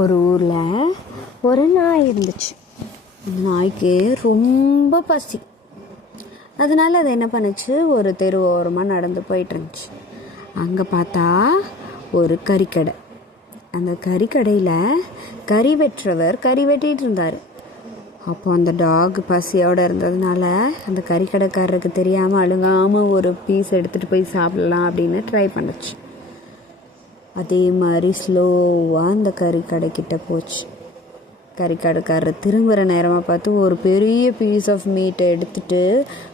ஒரு ஊரில் ஒரு நாய் இருந்துச்சு. அந்த நாய்க்கு ரொம்ப பசி. அதனால அது என்ன பண்ணுச்சு, ஒரு தெரு ஓரமாக நடந்து போயிட்டு இருந்துச்சு. அங்கே பார்த்தா ஒரு கறிக்கடை. அந்த கறிக்கடையில் கறி வெட்டுறவர் கறி வெட்டிகிட்டு இருந்தார். அப்போ அந்த டாக் பசியோடு இருந்ததுனால அந்த கறிக்கடைக்காரருக்கு தெரியாமல் அழுங்காமல் ஒரு பீஸ் எடுத்துகிட்டு போய் சாப்பிடலாம் அப்படின்னு ட்ரை பண்ணுச்சு. அதே மாதிரி ஸ்லோவாக அந்த கறிக்கடைக்கிட்ட போச்சு. கறிக்கடைக்காரர் திரும்புகிற நேரமாக பார்த்து ஒரு பெரிய பீஸ் ஆஃப் மீட்டை எடுத்துகிட்டு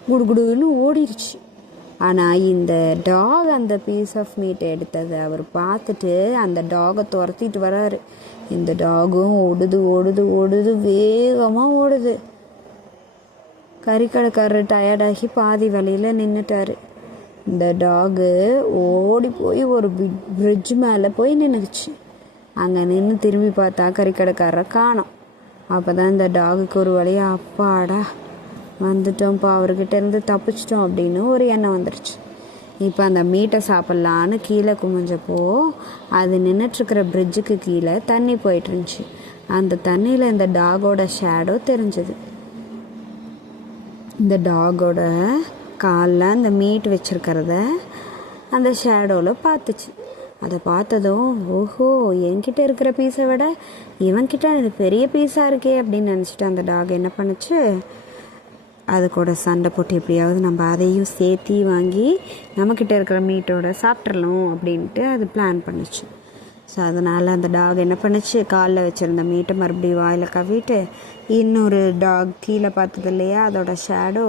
குடுகுடுன்னு ஓடிடுச்சு. ஆனால் இந்த டாக் அந்த பீஸ் ஆஃப் மீட்டை எடுத்ததை அவர் பார்த்துட்டு அந்த டாகை துரத்திட்டு வராரு. இந்த டாகும் ஓடுது ஓடுது ஓடுது வேகமாக ஓடுது. கறிக்கடைக்காரர் டயர்டாகி பாதி வழியில் நின்றுட்டார். இந்த டாகு ஓடி போய் ஒரு பிரிட்ஜ் மேலே போய் நின்றுச்சு. அங்கே நின்று திரும்பி பார்த்தா கறிக்கடைக்காரரை காணோம். அப்போ தான் இந்த டாகுக்கு ஒரு வழியாக அப்பாடா வந்துட்டோம்ப்பா, அவர்கிட்ட இருந்து தப்பிச்சிட்டோம் அப்படின்னு ஒரு எண்ணம் வந்துடுச்சு. இப்போ அந்த மீட்டை சாப்பிட்லான்னு கீழே குமிஞ்சப்போ அது நின்றுட்டுருக்கிற பிரிட்ஜுக்கு கீழே தண்ணி போயிட்டு இருந்துச்சு. அந்த தண்ணியில் இந்த டாகோட ஷேடோ தெரிஞ்சது. இந்த டாகோட காலில் அந்த மீட் வச்சுருக்கிறத அந்த ஷேடோவில் பார்த்துச்சு. அதை பார்த்ததும் ஓஹோ, என்கிட்ட இருக்கிற பீஸை விட இவன்கிட்ட அது பெரிய பீஸாக இருக்கே அப்படின்னு நினச்சிட்டு அந்த டாக் என்ன பண்ணுச்சு, அது கூட சண்டை போட்டு எப்படியாவது நம்ம அதையும் சேர்த்தி வாங்கி நம்மக்கிட்ட இருக்கிற மீட்டோட சாப்பிட்றலாம் அப்படின்ட்டு அது பிளான் பண்ணுச்சு. ஸோ அதனால் அந்த டாக் என்ன பண்ணுச்சு, காலில் வச்சுருந்த மீட்டை மறுபடியும் வாயில் கவிட்டு இன்னொரு டாக் கீழே பார்த்தது இல்லையா அதோட ஷேடோ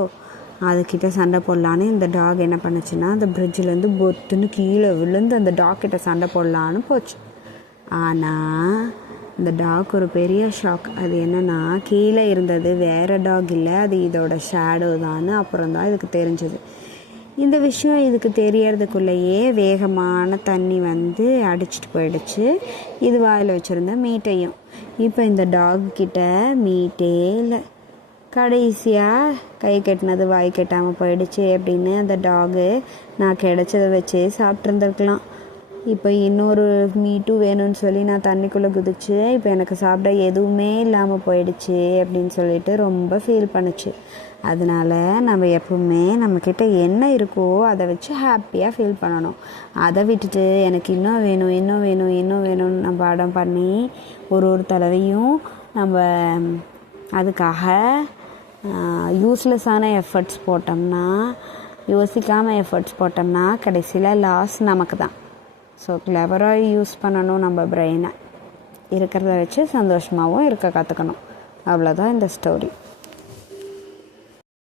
அதுக்கிட்ட சண்டை போடலான்னு இந்த டாக் என்ன பண்ணுச்சுன்னா அந்த பிரிட்ஜிலேருந்து பொத்துன்னு கீழே விழுந்து அந்த டாக்கிட்ட சண்டை போடலான்னு போச்சு. ஆனால் இந்த டாக் ஒரு பெரிய ஷாக். அது என்னென்னா கீழே இருந்தது வேறு டாக் இல்லை, அது இதோட ஷேடோ தான். அப்புறம் தான் இதுக்கு தெரிஞ்சது. இந்த விஷயம் இதுக்கு தெரியறதுக்குள்ளேயே வேகமான தண்ணி வந்து அடிச்சிட்டு போயிடுச்சு இது வாயில் வச்சுருந்த மீட்டையும். இப்போ இந்த டாக் கிட்ட மீட்டே இல்லை. கடைசியாக கை கட்டினது வாய் கட்டாமல் போயிடுச்சு அப்படின்னு அந்த டாகு நான் கிடைச்சதை வச்சு சாப்பிட்ருந்துருக்கலாம். இப்போ இன்னொரு மீட்டும் வேணும்னு சொல்லி நான் தண்ணிக்குள்ளே குதிச்சு இப்போ எனக்கு சாப்பிட எதுவுமே இல்லாமல் போயிடுச்சு அப்படின்னு சொல்லிட்டு ரொம்ப ஃபீல் பண்ணுச்சு. அதனால் நம்ம எப்பவுமே நம்மக்கிட்ட என்ன இருக்கோ அதை வச்சு ஹாப்பியாக ஃபீல் பண்ணணும். அதை விட்டுட்டு எனக்கு இன்னும் வேணும் இன்னும் வேணும் இன்னும் வேணும்னு நம்ம அடம் பண்ணி ஒரு தடவையும் நம்ம அதுக்காக யூஸ்லெஸ்ஸான எஃபர்ட்ஸ் போட்டோம்னா, யோசிக்காமல் எஃபர்ட்ஸ் போட்டோம்னா கடைசியில் லாஸ் நமக்கு தான். ஸோ கிளவராக யூஸ் பண்ணணும் நம்ம பிரெயினை. இருக்கிறத வச்சு சந்தோஷமாகவும் இருக்க கற்றுக்கணும். அவ்வளோதான் இந்த ஸ்டோரி.